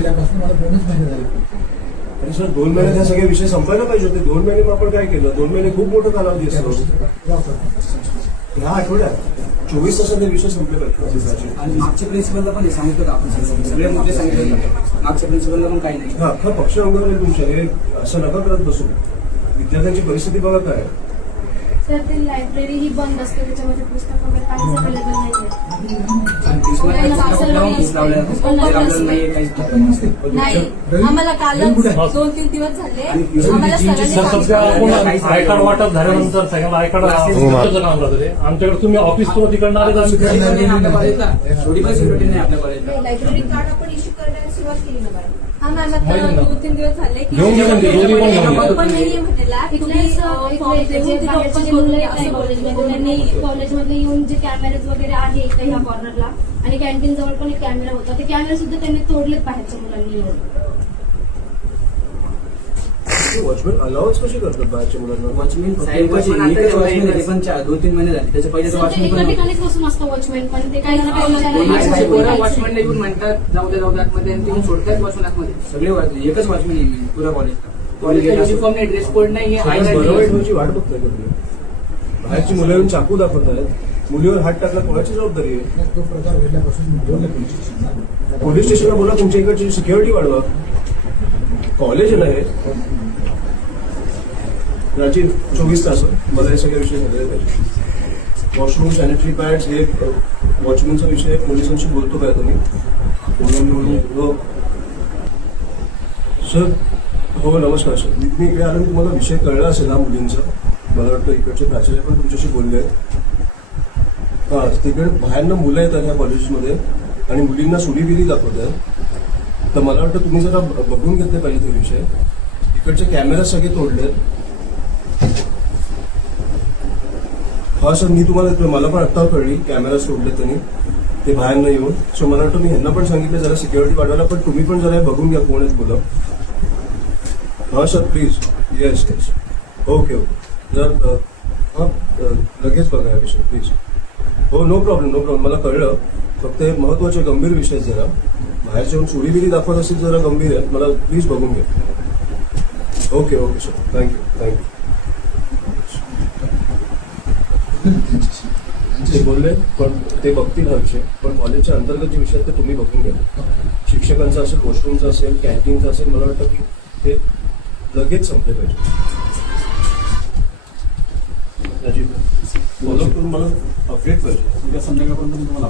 केल्यापासून मला 2च महिने झाले. आणि सर 2 महिन्यात हे सगळे विषय संपायला पाहिजे होते. 2 महिने मग आपण काय केलं? 2 महिने खूप मोठं कालावधी असतो. ह्या आठवड्यात 24 तासात हे विषय संपले पाहिजे. आणि मागच्या प्रिन्सिपलला पण हे सांगितलं का आपण सगळे मुद्दे सांगितले मागच्या प्रिन्सिपलला पण काही नाही. हा अख्खा पक्ष अंगावर आहे तुमच्या. हे असं नका करत बसू. विद्यार्थ्यांची परिस्थिती बघा काय. सर ते लायब्ररी ही बंद असते, त्याच्यामध्ये पुस्तक वगैरे काहीच अवेलेबल नाही. आम्हाला कालच 2-3 दिवस झाले. आम्हाला आय कार्ड वाटप झाल्यानंतर सगळ्यांना आय कार्ड आमच्याकडे तुम्ही ऑफिस थ्रू तिकडनं आले लायब्ररी कार्ड आपण इश्यू करण्यास सुरुवात केली ना मॅडम. हा मॅम आता 2-3 दिवस झाले की पण नाहीये म्हटलेला कॉलेजमध्ये येऊन जे कॅमेरेज वगैरे आहे इथे ह्या कॉर्नरला आणि कॅन्टीन जवळ पण एक कॅमेरा होता, ते कॅमेरा सुद्धा त्यांनी तोडलेत बाहेरच्या मुलांनी येऊन. वॉचमॅन अलाउन्स कशी करतात बाहेरच्या मुलांना? वॉचमॅन पण 2-3 महिने झाले. त्याच्या पहिले एका ठिकाणीच बसून असतं वॉचमॅन, पण ते काही वॉचमॅनला येऊन म्हणतात जाऊ द्या आतमध्ये आणि तुम्ही सोडतात वॉचमॅन आतमध्ये. सगळे एकच वॉचमॅन येईल पुरा कॉलेजला. युनिफॉर्म नाही, ड्रेस कोड नाही, बरोबर व्हायची वाट बघताय का तुम्ही? बाहेरची मुलं येऊन चाकू दाखवत आहेत. मुलीवर हात टाकला कोणाची जबाबदारी आहे? तो प्रकार घडल्यापासून बोलले पोलीस स्टेशनला बोला, तुमच्या इकडची सिक्युरिटी वाढवा. कॉलेज नाही राजीव 24 तास मला हे सगळे विषय झालेले पाहिजे. वॉशरूम, सॅनिटरी पॅड्स, हे वॉचमॅनचा विषय पोलिसांशी बोलतो काय तुम्ही? हो सर. हो नमस्कार सर. मी इकडे आलो. तुम्हाला विषय कळला असेल ना मुलींचा. मला वाटतं इकडचे प्राचार्य पण तुमच्याशी बोलले आहेत. हां, तिकडे बाहेरनं मुलं येतात ह्या कॉलेजेसमध्ये आणि मुलींना सुडीबिरी दाखवतात. तर मला वाटतं तुम्ही जरा बघून घेतले पाहिजे ते विषय. इकडचे कॅमेरा सगळे तोडलेत. हा सर, मी तुम्हाला मला पण आत्ता कळली कॅमेरा सोडले त्यांनी ते बाहेर न येऊन. सो मला वाटतं मी ह्यांना पण सांगितलं जरा सिक्युरिटी वाढवायला, पण तुम्ही पण जरा बघून घ्या कोण आहेत मुलं. हा sir please. Yes yes. Okay okay. जर हां लगेच बघा या विषय प्लीज. हो नो प्रॉब्लेम नो प्रॉब्लेम. मला कळलं. फक्त हे महत्त्वाचे गंभीर विषय जरा बाहेरच्या येऊन चोरीबिरी दाखवत असेल जरा गंभीर आहे. मला प्लीज बघून घ्या. Okay okay sir. थँक्यू. ते बोलले पण ते बघतील हा विषय. पण कॉलेजच्या अंतर्गत जे विषय आहेत ते तुम्ही बघून घ्या. शिक्षकांचा असेल, वॉशरूमचा असेल, कॅन्टीनचा असेल. मला वाटतं की ते लगेच संपले पाहिजे. राजीव फॉलो करून मला अपडेट पाहिजे. संध्याकाळपर्यंत मी तुम्हाला